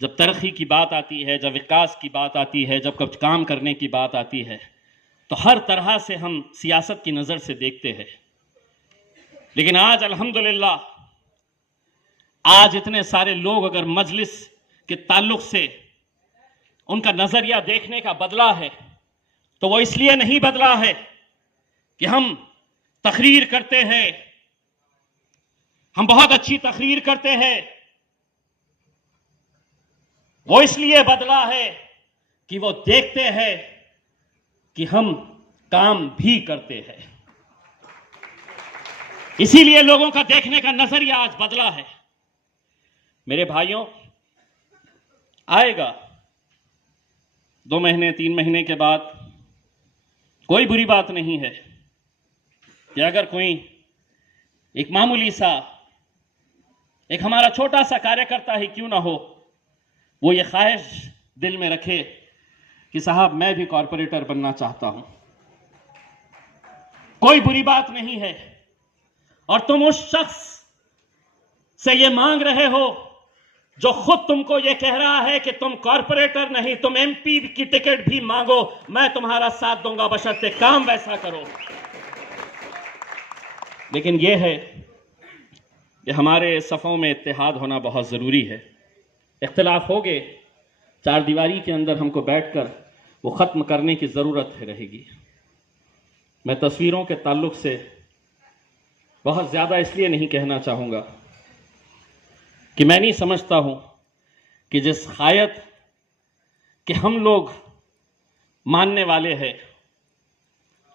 जब तरक्की की बात आती है, जब विकास की बात आती है, जब कुछ काम करने की बात आती है, तो हर तरह से हम सियासत की नजर से देखते हैं। लेकिन आज अल्हम्दुलिल्लाह, आज इतने सारे लोग अगर मजलिस के ताल्लुक से उनका नजरिया देखने का बदला है, तो वो इसलिए नहीं बदला है कि हम तकरीर करते हैं, हम बहुत अच्छी तकरीर करते हैं। वो इसलिए बदला है कि वो देखते हैं कि हम काम भी करते हैं। इसीलिए लोगों का देखने का नजरिया आज बदला है। मेरे भाइयों, आएगा 2 महीने 3 महीने के बाद, कोई बुरी बात नहीं है कि अगर कोई एक मामूली सा, एक हमारा छोटा सा कार्यकर्ता ही क्यों ना हो, वो ये ख्वाहिश दिल में रखे कि साहब मैं भी कॉरपोरेटर बनना चाहता हूं। कोई बुरी बात नहीं है। और तुम उस शख्स से ये मांग रहे हो जो खुद तुमको ये कह रहा है कि तुम कॉर्पोरेटर नहीं, तुम एमपी की टिकट भी मांगो, मैं तुम्हारा साथ दूंगा, बशर्ते काम वैसा करो। लेकिन यह है कि हमारे सफ़ों में इत्तेहाद होना बहुत ज़रूरी है। इख्तिलाफ हो गए, चार दीवारी के अंदर हमको बैठकर वो ख़त्म करने की ज़रूरत रहेगी। मैं तस्वीरों के ताल्लुक़ से बहुत ज़्यादा इसलिए नहीं कहना चाहूँगा कि मैं नहीं समझता हूँ कि जिस खायत कि हम लोग मानने वाले हैं,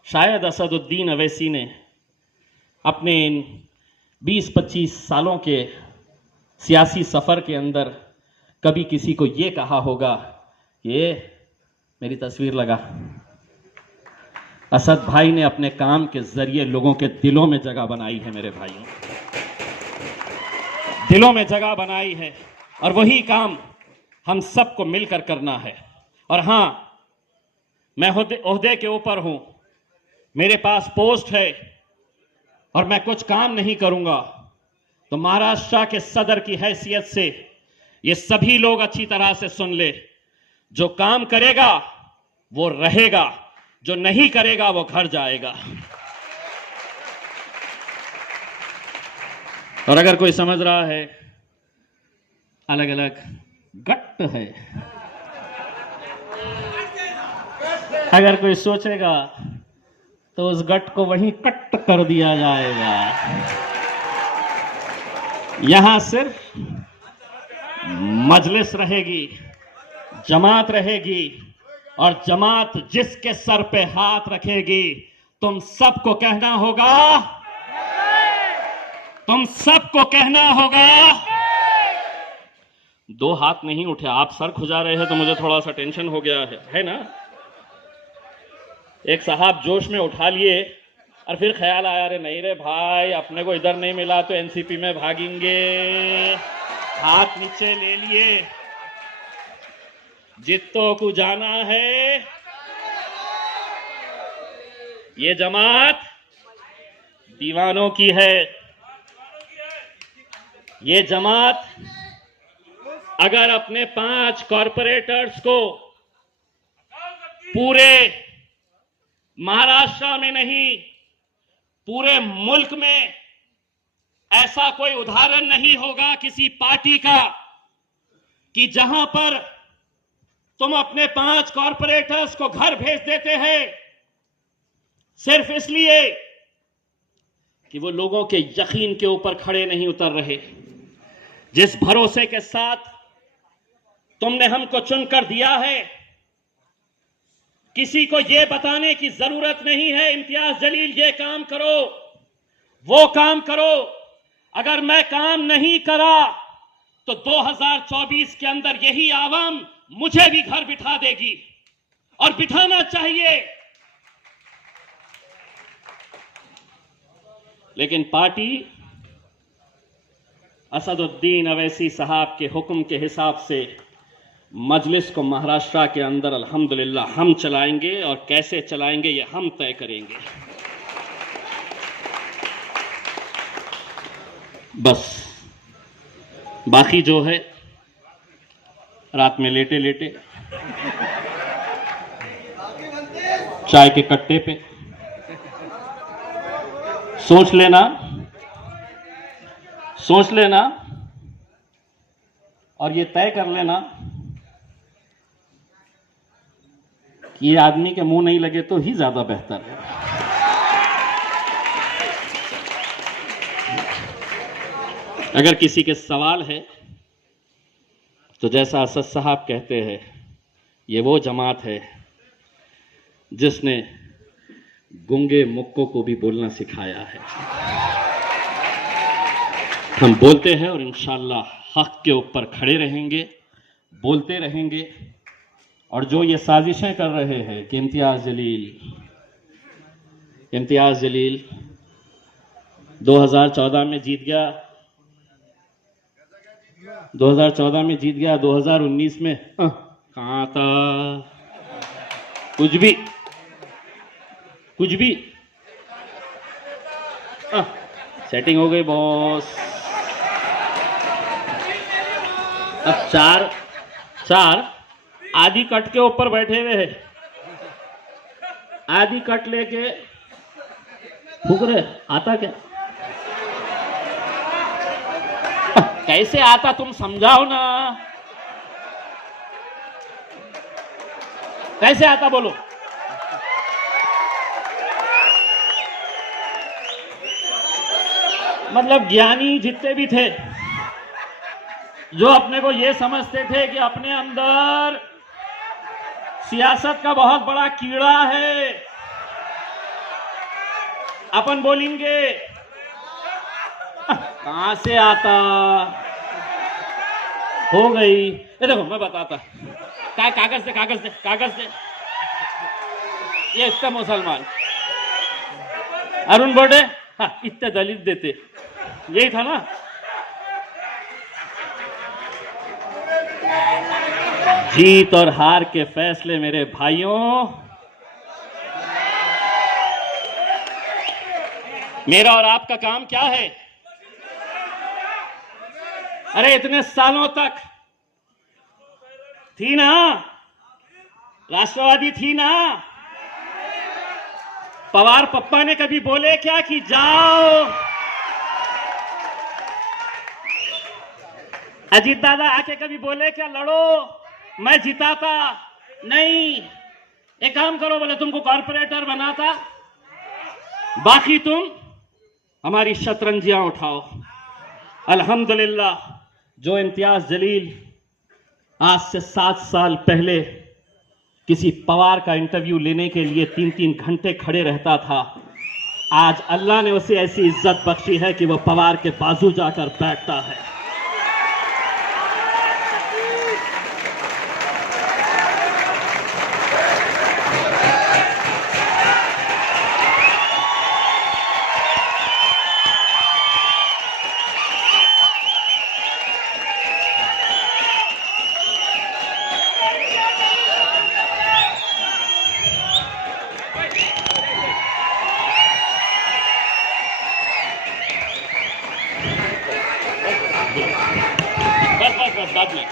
शायद असदुद्दीन अवैसी ने अपने इन 20-25 सालों के सियासी सफ़र के अंदर कभी किसी को ये कहा होगा, ये मेरी तस्वीर लगा। असद भाई ने अपने काम के ज़रिए लोगों के दिलों में जगह बनाई है। मेरे भाइयों, दिलों में जगह बनाई है, और वही काम हम सबको मिलकर करना है। और हाँ, मैं ओहदे के ऊपर हूं, मेरे पास पोस्ट है और मैं कुछ काम नहीं करूंगा, तो महाराष्ट्र के सदर की हैसियत से ये सभी लोग अच्छी तरह से सुन ले, जो काम करेगा वो रहेगा, जो नहीं करेगा वो घर जाएगा। और अगर कोई समझ रहा है अलग अलग गट है, अगर कोई सोचेगा तो उस गट को वहीं कट कर दिया जाएगा। यहां सिर्फ मजलिस रहेगी, जमात रहेगी, और जमात जिसके सर पे हाथ रखेगी, तुम सबको कहना होगा, तुम सबको कहना होगा। दो हाथ नहीं उठे, आप सर खुजा रहे हैं तो मुझे थोड़ा सा टेंशन हो गया है ना। एक साहब जोश में उठा लिए और फिर ख्याल आया, अरे नहीं रे भाई, अपने को इधर नहीं मिला तो एनसीपी में भागेंगे। हाथ नीचे ले लिए, जित्तो को जाना है। ये जमात दीवानों की है। ये जमात अगर अपने 5 कॉरपोरेटर्स को पूरे महाराष्ट्र में नहीं, पूरे मुल्क में ऐसा कोई उदाहरण नहीं होगा किसी पार्टी का कि जहां पर तुम अपने 5 कॉरपोरेटर्स को घर भेज देते हैं सिर्फ इसलिए कि वो लोगों के यकीन के ऊपर खड़े नहीं उतर रहे। जिस भरोसे के साथ तुमने हमको चुनकर दिया है, किसी को यह बताने की जरूरत नहीं है इम्तियाज जलील ये काम करो, वो काम करो। अगर मैं काम नहीं करा तो 2024 के अंदर यही आवाम मुझे भी घर बिठा देगी, और बिठाना चाहिए। लेकिन पार्टी असदुद्दीन अवैसी साहब के हुक्म के हिसाब से मजलिस को महाराष्ट्र के अंदर अल्हम्दुलिल्लाह हम चलाएंगे, और कैसे चलाएंगे ये हम तय करेंगे। बस बाकी जो है रात में लेटे लेटे चाय के कट्टे पे सोच लेना और ये तय कर लेना कि ये आदमी के मुंह नहीं लगे तो ही ज्यादा बेहतर है। अगर किसी के सवाल है तो जैसा असद साहब कहते हैं, ये वो जमात है जिसने गूंगे मुक्कों को भी बोलना सिखाया है। हम बोलते हैं और इंशाअल्लाह हक के ऊपर खड़े रहेंगे, बोलते रहेंगे। और जो ये साजिशें कर रहे हैं कि इम्तियाज जलील 2014 में जीत गया, 2014 में जीत गया, 2019 में कहां था, कुछ भी सेटिंग हो गई बॉस। अब चार आधी कट के ऊपर बैठे हुए हैं, आधी कट लेके फूक रहे। आता क्या? कैसे आता तुम समझाओ ना, कैसे आता बोलो। मतलब ज्ञानी जितने भी थे जो अपने को ये समझते थे कि अपने अंदर सियासत का बहुत बड़ा कीड़ा है, अपन बोलेंगे कहां से आता। हो गई। ये देखो मैं बताता, कागज दे कागज दे कागज दे। ये इतने मुसलमान अरुण बोर्डे, हाँ इतने दलित देते, यही था ना। जीत और हार के फैसले मेरे भाइयों, मेरा और आपका काम क्या है? अरे इतने सालों तक थी ना, राष्ट्रवादी थी ना। पवार पप्पा ने कभी बोले क्या कि जाओ? अजीत दादा आके कभी बोले क्या लड़ो, मैं जिताता? नहीं। एक काम करो, बोले तुमको कॉर्पोरेटर बनाता, बाकी तुम हमारी शतरंजियां उठाओ। अल्हम्दुलिल्लाह जो इम्तियाज जलील आज से 7 साल पहले किसी पवार का इंटरव्यू लेने के लिए 3-3 घंटे खड़े रहता था, आज अल्लाह ने उसे ऐसी इज्जत बख्शी है कि वह पवार के बाजू जाकर बैठता है। बस बाद में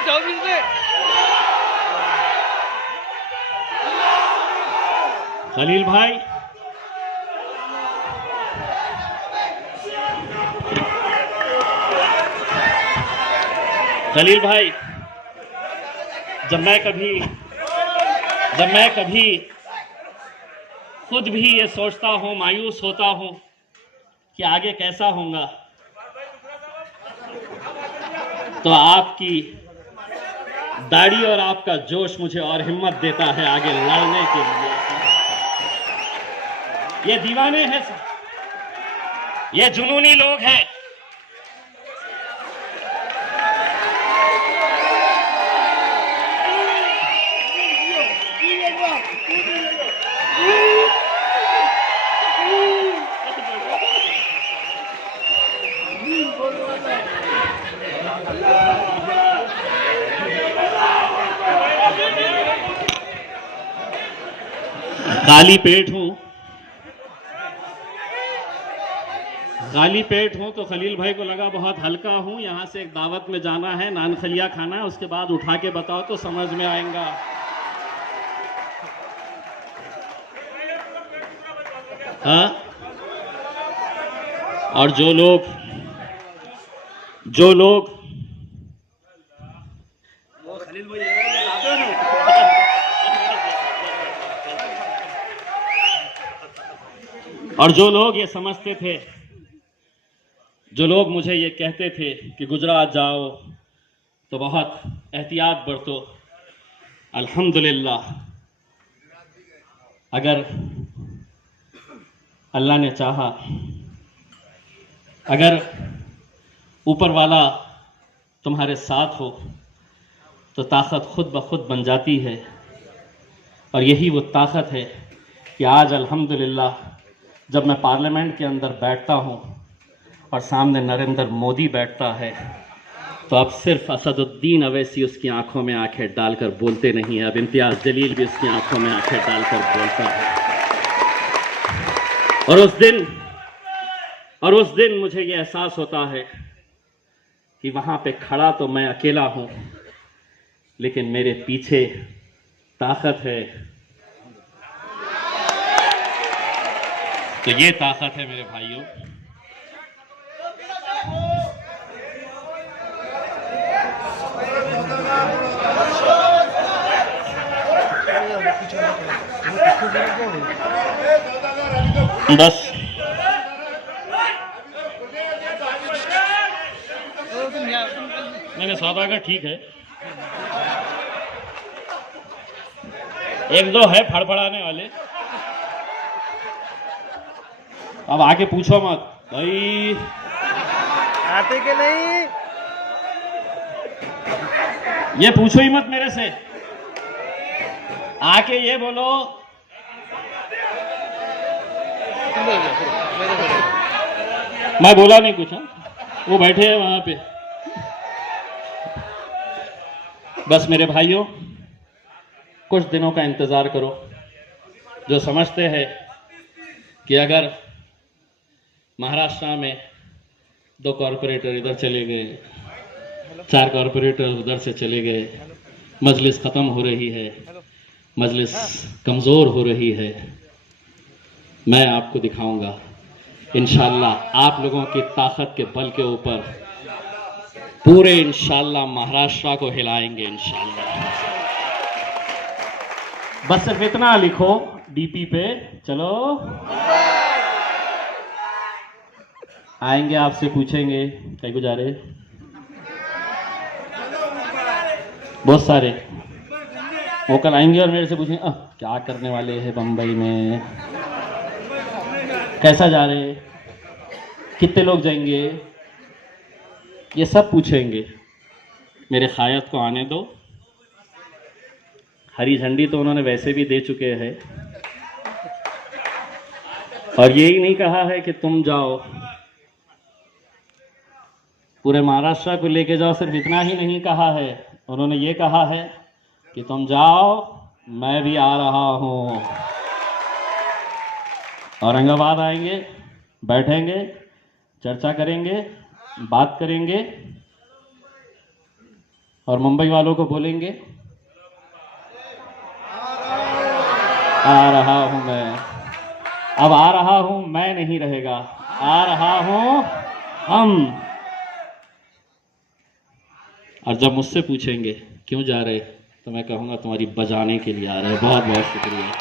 24 में खलील भाई, खलील भाई, जब मैं कभी खुद भी ये सोचता हूं, मायूस होता हूं कि आगे कैसा होगा, तो आपकी दाढ़ी और आपका जोश मुझे और हिम्मत देता है आगे लड़ने के लिए। ये दीवाने हैं, ये जुनूनी लोग हैं। खाली पेट हूं तो खलील भाई को लगा बहुत हल्का हूं, यहां से एक दावत में जाना है, नान खलिया खाना है, उसके बाद उठा के बताओ तो समझ में आएगा। हाँ, और जो लोग ये समझते थे, जो लोग मुझे ये कहते थे कि गुजरात जाओ तो बहुत एहतियात बरतो, अल्हम्दुलिल्लाह अगर अल्लाह ने चाहा, अगर ऊपर वाला तुम्हारे साथ हो तो ताकत खुद ब खुद बन जाती है। और यही वो ताकत है कि आज अल्हम्दुलिल्लाह जब मैं पार्लियामेंट के अंदर बैठता हूँ और सामने नरेंद्र मोदी बैठता है, तो अब सिर्फ असदुद्दीन अवैसी उसकी आंखों में आंखें डालकर बोलते नहीं है, अब इम्तियाज जलील भी उसकी आंखों में आंखें डालकर बोलता है। और उस दिन मुझे ये एहसास होता है कि वहां पे खड़ा तो मैं अकेला हूं, लेकिन मेरे पीछे ताकत है। तो ये ताकत है मेरे भाइयों। बस मैंने सौदा का ठीक है, एक दो है फड़फड़ाने वाले, अब आके पूछो मत भाई आते के नहीं, ये पूछो ही मत मेरे से, आके ये बोलो मैं बोला नहीं कुछ। वो बैठे हैं वहां पे। बस मेरे भाइयों, कुछ दिनों का इंतजार करो। जो समझते हैं कि अगर महाराष्ट्र में 2 कॉरपोरेटर इधर चले गए, 4 कॉरपोरेटर उधर से चले गए, मजलिस खत्म हो रही है, मजलिस कमजोर हो रही है, मैं आपको दिखाऊंगा इंशाल्लाह। आप लोगों की ताकत के बल के ऊपर पूरे इंशाल्लाह महाराष्ट्र को हिलाएंगे इंशाल्लाह। बस सिर्फ इतना लिखो डीपी पे, चलो आएंगे, आपसे पूछेंगे कहीं को जा रहे, बहुत सारे वो कल आएंगे और मेरे से पूछेंगे क्या करने वाले हैं बंबई में, कैसा जा रहे, कितने लोग जाएंगे, ये सब पूछेंगे। मेरे कायद को आने दो। हरी झंडी तो उन्होंने वैसे भी दे चुके हैं, और यही नहीं कहा है कि तुम जाओ, पूरे महाराष्ट्र को लेके जाओ, सिर्फ इतना ही नहीं कहा है, उन्होंने ये कहा है कि तुम जाओ, मैं भी आ रहा हूं। औरंगाबाद आएंगे, बैठेंगे, चर्चा करेंगे, बात करेंगे, और मुंबई वालों को बोलेंगे आ रहा हूं मैं। अब आ रहा हूं मैं नहीं रहेगा, आ रहा हूं हम। और जब मुझसे पूछेंगे क्यों जा रहे, तो मैं कहूंगा तुम्हारी बजाने के लिए आ रहे हैं। बहुत बहुत शुक्रिया।